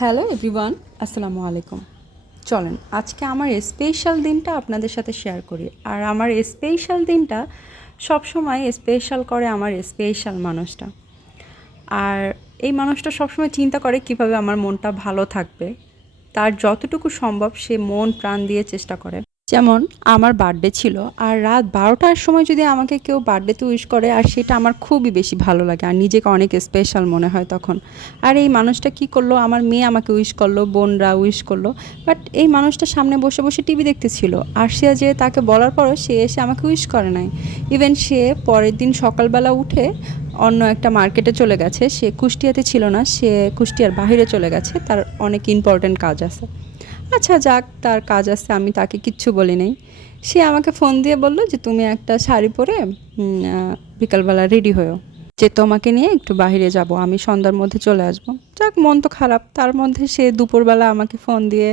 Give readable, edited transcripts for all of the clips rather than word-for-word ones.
Hello everyone, আসসালামু আলাইকুম। চলেন আজকে আমার স্পেশাল দিনটা আপনাদের সাথে শেয়ার করি। আর আমার স্পেশাল দিনটা সবসময় স্পেশাল করে আমার স্পেশাল মানুষটা। আর এই মানুষটা সবসময় চিন্তা করে কিভাবে আমার মনটা ভালো থাকবে। তার যতটুকু সম্ভব সে মন প্রাণ দিয়ে চেষ্টা করে। যেমন আমার বার্থডে ছিল, আর রাত 12টার সময় যদি আমাকে কেউ বার্থডেতে উইশ করে, আর সেটা আমার খুবই বেশি ভালো লাগে আর নিজেকে অনেক স্পেশাল মনে হয় তখন। আর এই মানুষটা কি করলো, আমার মেয়ে আমাকে উইশ করলো, বোনরা উইশ করলো, বাট এই মানুষটা সামনে বসে বসে টিভি দেখতেছিল। আর সে যে তাকে বলার পরও সে এসে আমাকে উইশ করে নাই। ইভেন সে পরের দিন সকালবেলা উঠে অন্য একটা মার্কেটে চলে গেছে। সে কুষ্টিয়াতে ছিল না, সে কুষ্টিয়ার বাইরে চলে গেছে, তার অনেক ইম্পর্ট্যান্ট কাজ আছে। আচ্ছা যাক, তার কাজ আছে, আমি তাকে কিচ্ছু বলি নাই। সে আমাকে ফোন দিয়ে বলল যে তুমি একটা শাড়ি পরে বিকালবেলা রেডি হয়েও, যে তোমাকে নিয়ে একটু বাইরে যাব, আমি সন্ধ্যার মধ্যে চলে আসবো। যাক, মন তো খারাপ। তার মধ্যে সে দুপুরবেলা আমাকে ফোন দিয়ে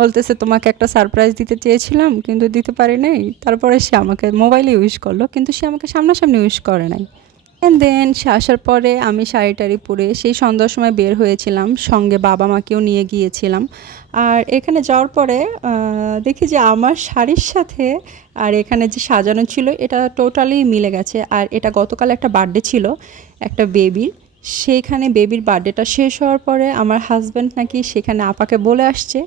বলতেছে তোমাকে একটা সারপ্রাইজ দিতে চেয়েছিলাম কিন্তু দিতে পারি নাই। তারপরে সে আমাকে মোবাইলে উইশ করলো, কিন্তু সে আমাকে সামনাসামনি উইশ করে নাই। অ্যান্ড দেন সে আসার পরে আমি শাড়ি টাড়ি পরে সেই সন্ধ্যার সময় বের হয়েছিলাম, সঙ্গে বাবা মাকেও নিয়ে গিয়েছিলাম। আর এখানে যাওয়ার পরে দেখি যে আমার শাড়ির সাথে আর এখানে যে সাজানো ছিল এটা টোটালি মিলে গেছে। আর এটা গতকাল একটা বার্থডে ছিল একটা বেবির। সেইখানে বেবির বার্থডেটা শেষ হওয়ার পরে আমার হাজব্যান্ড নাকি সেখানে আপাকে বলে আসছে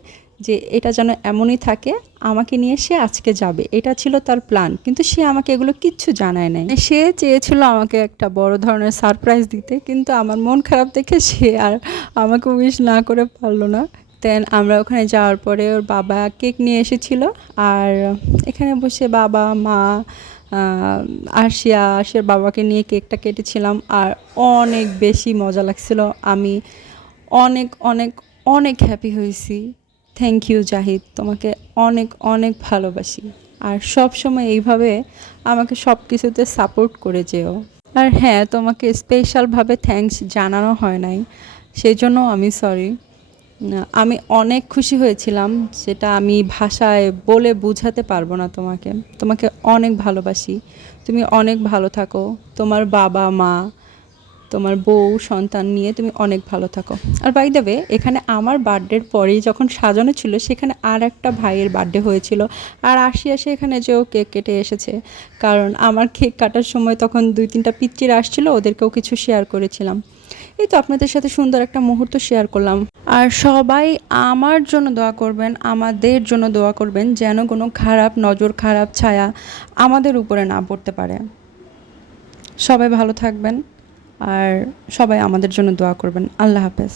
যে এটা যেন এমনই থাকে, আমাকে নিয়ে সে আজকে যাবে, এটা ছিল তার প্ল্যান। কিন্তু সে আমাকে এগুলো কিচ্ছু জানায় নাই। সে চেয়েছিল আমাকে একটা বড় ধরনের সারপ্রাইজ দিতে, কিন্তু আমার মন খারাপ দেখে সে আর আমাকে উইশ না করে পারলো না। দেন আমরা ওখানে যাওয়ার পরে ওর বাবা কেক নিয়ে এসেছিলো। আর এখানে বসে বাবা মা আরশিয়ার বাবাকে নিয়ে কেকটা কেটেছিলাম। আর অনেক বেশি মজা লাগছিল। আমি অনেক অনেক অনেক হ্যাপি হয়েছি। থ্যাংক ইউ জাহিদ, তোমাকে অনেক অনেক ভালোবাসি। আর সব সময় এইভাবে আমাকে সব কিছুতে সাপোর্ট করে যেও। আর হ্যাঁ, তোমাকে স্পেশালভাবে থ্যাঙ্কস জানানো হয় নাই, সেই জন্য আমি সরি। আমি অনেক খুশি হয়েছিলাম, যেটা আমি ভাষায় বলে বোঝাতে পারবো না তোমাকে। তোমাকে অনেক ভালোবাসি, তুমি অনেক ভালো থাকো। তোমার বাবা মা, তোমার বউ সন্তান নিয়ে তুমি অনেক ভালো থাকো। আর বাই দ্য ওয়ে, এখানে আমার বার্থডের পরেই যখন সাজানো ছিল সেখানে আর একটা ভাইয়ের বার্থডে হয়েছিল। আর আসে এখানে যেও কেক কেটে এসেছে, কারণ আমার কেক কাটার সময় তখন 2-3টা পিচ্চির আসছিল, ওদেরকেও কিছু শেয়ার করেছিলাম। এই তো আপনাদের সাথে সুন্দর একটা মুহূর্ত শেয়ার করলাম। আর সবাই আমার জন্য দোয়া করবেন, আমাদের জন্য দোয়া করবেন, যেন কোনো খারাপ নজর, খারাপ ছায়া আমাদের উপরে না পড়তে পারে। সবাই ভালো থাকবেন আর সবাই আমাদের জন্য দোয়া করবেন। আল্লাহ হাফেজ।